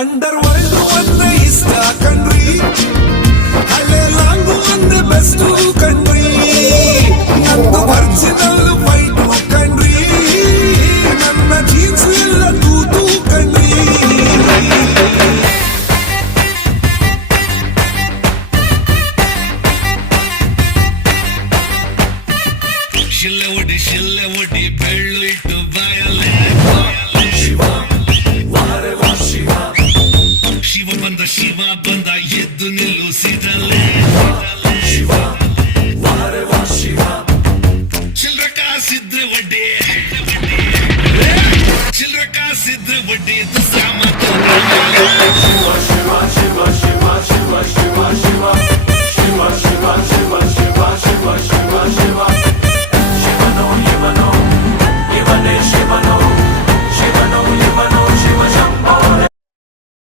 Under world ಒಂದೇ ಇಷ್ಟ ಕಣ್ರಿ, ಹಳೆ ಲಾಂಗು ಒಂದೇ ಬೆಸ್ಟ್ ಕಣ್ರಿ, ನಂದು ಒರಿಜಿನಲ್ ವೈಟ್ ಕಣ್ರಿ, ನನ್ನ ಜೀನ್ಸ್ ಎಲ್ಲ ತೂತು ಕಣ್ರಿ. ಶಿಲ್ಲೆ ಒಡಿ ಬೆಳ್ಳು ಇಟ್ಟು ಬಾಯಲ್ಲೇ ಶಿವ ಬಂದ ಎದ್ದು ನಿಲ್ಲು ಸಿದಲ್ಲೇ ಚಿಲ್ರ ಕಾಸಿದ್ರೆ ಒಡ್ಡಿ ಚಿಲ್ರ ಕಾಸಿದ್ರೆ ಒಡ್ಡಿ ಸಾಮತ